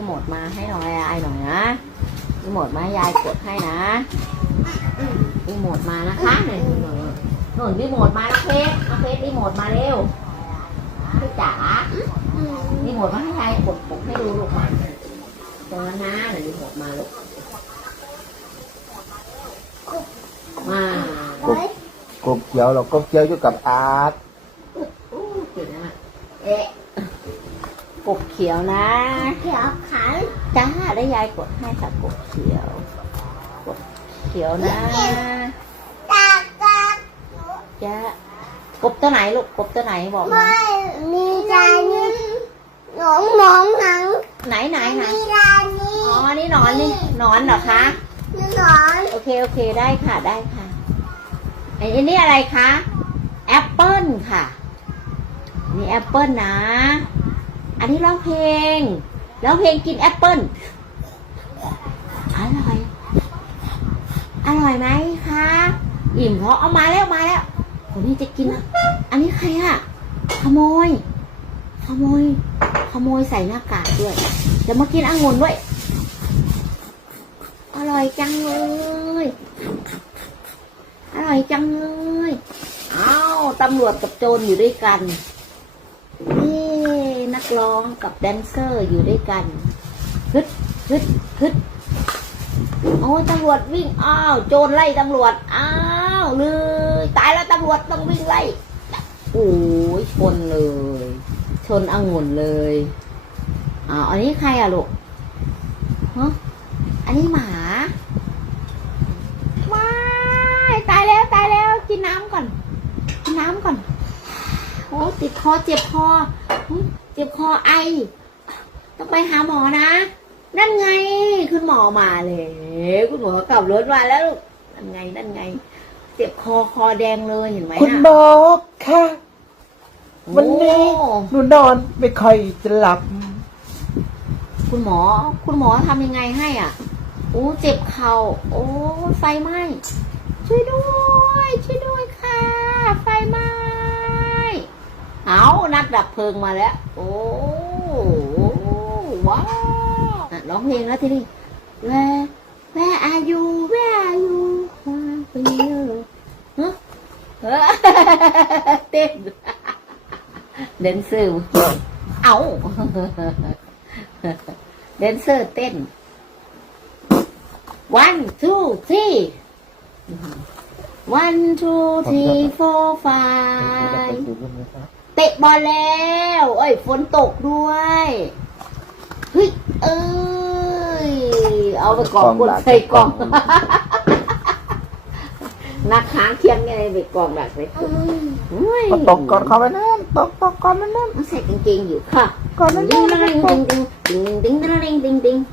มาให้หน่อยยายหน่อยนะรีโมทมาให้ยายกดให้นะรีโมทมานะคะเนี่ยหนูหนูรีโมทมานะเพชรเอาเพชรรีโมทมาเร็วพี่จ๋ารีโมทมาให้ยายกดปุ่มให้ดูลูกมาตรงนั้นนะเดี๋ยวรีโมทมาลูกมากบเขียวเรากบเขียวอยู่กับอาร์ตอู้เก่งมากเอ๊ะ กบเขียวนะเขียวขันจ้าได้ยายกดให้ค่ะกบเขียวกบเขียวนะตากตากจ้ากบตัวไหนลูกกบตัวไหนบอกมาไม่มีจานนี้หนองหนองหนังไหนไหนไหนมีจานนี้อ๋อนี่หนอนนี่หนอนเหรอคะหนอนโอเคโอเคได้ค่ะได้ค่ะไอ้นี่อะไรคะแอปเปิลค่ะนี่แอปเปิลนะ อันนี้ร้องเพลงร้องเพลงกินแอปเปิ้ลอร่อย อร่อยไหมคะอิ่มเพราะเอามาแล้วมาแล้วคนนี้จะกิน อันนี้ใครอะขโมย ขโมย ขโมยใส่หน้ากากด้วยจะมากินองุ่นด้วย อร่อยจังเลย อร่อยจังเลย อ้าวตำรวจกับโจรอยู่ด้วยกัน นักร้องกับแดนเซอร์อยู่ด้วยกันฮึดฮึดฮึดโอ้ตำรวจวิ่งอ้าวโจรไล่ตำรวจอ้าวเลยตายแล้วตำรวจต้องวิ่งไล่โอ้ยชนเลย ชนองุ่นเลยอ้าอันนี้ใครอะลูกฮะอันนี้หมาไม่ตายแล้วตายแล้วกินน้ำก่อน กินน้ำก่อนโอ้ติดคอเจ็บคอ เจ็บคอไอ ต้องไปหาหมอนะ นั่นไง คุณหมอมาเลย คุณหมอขับรถมาแล้วลูกนั่นไง นั่นไง เจ็บคอคอแดงเลยเห็นไหมคุณน่ะหมอค่ะ วันนี้โอ้หนูนอนไม่ค่อยจะหลับ คุณหมอ คุณหมอทำยังไงให้อะ โอ้ เจ็บเข่า โอ้ ไฟไหม้ ช่วยด้วย ช่วยด้วยค่ะ ไฟไหม้เอา นัดดับเพลิงมาแล้ว โอ้ว้าวร้องเพลงแล้วทีนี้แม่แม่อายุแม่อายุปีเออเต้นเดนเซอร์เอาเดนเซอร์เต้น one two three one two three four five เตะบอลแล้ว เอ้ยฝนตกด้วยเฮ้ยเอ้ยเอาไปกล่องกดใส่กล่องนักค้างเคียงไงไปกล่องแบบไปกล่องเฮ้ยตกก่อนเข้าไปน้ำตกตกก่อนไปน้ใส่กางเกงอยู่ค่ะำก่อนติ๊น้งตะริงติ๊งติ๊งติ๊งติ๊งตะริงติ๊งติ๊ง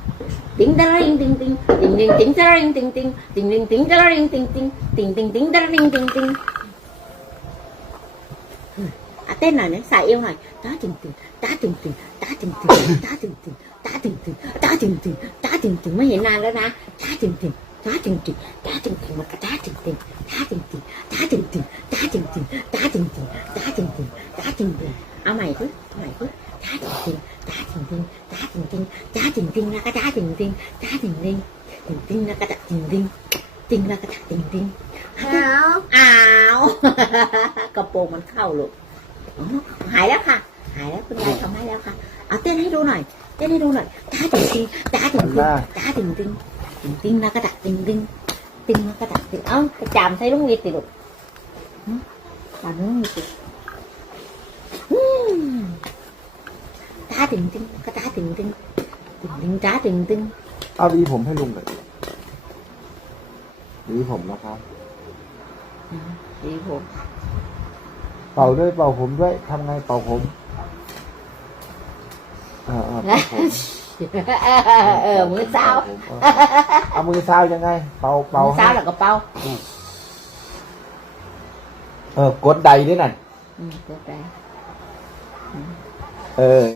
ติ๊งตะริงติ๊งติ๊งติ๊งติ๊งติ๊งตะริงติ๊งติ๊งติ๊งติ๊งติ๊งตะริงติ๊งติ๊งติ๊งติ๊งติ๊งตะริงติ๊งติ๊งอะ เต้นหน่อยนะสายเอวหน่อยตาตึงตึงตาตึงตึงตาตึงตึงตาตึงตึงตาตึงตึงตาตึงตึงตาตึงตึงไม่เห็นนานแล้วนะตาตึงตึงตาตึงตึงตาตึงตึงมันก็ตาตึงตึงตาตึงตึงตาตึงตึงตาตึงตึงตาตึงตึงตาตึงตึงตาตึงตึงเอาใหม่สิเอาใหม่สิตาตึงตึงตาถึงติงตาถึงติงตาถึงติงแล้วก็ตาถึงติงตาถึงติงถึงติงแล้วก็ตาถึงติงติงแล้วก็ตาถึงติงหนาวอ้าวกระโปรงมันเข้าลูกอ๋อ หายแล้วค่ะ หายแล้วคุณยายทำให้แล้วค่ะ เอาเต้นให้ดูหน่อย เต้นให้ดูหน่อยตาถึงติงตาถึงติงตาถึงติงติงติงแล้วก็ตาถึงติงติงแล้วก็ตาถึงเอ้ากระจามใส่ลุงวิทย์สิลูกหึจามลุงวิทย์สิอืมตาตึงตึงก็ตาตึงตึงตึงตึงตาตึงตึงเอาดีผมให้ลุงหน่อยดีผมนะครับดีผม เป่าด้วยเป่าผมด้วยทำไงเป่าผมเออเออเป่าผมเออมือเช้าเอามือเท้ายังไง เป่าเป่ามือเช้าแล้วก็เป่าเออกดใดด้วยน่ะอืมก็ได้เออ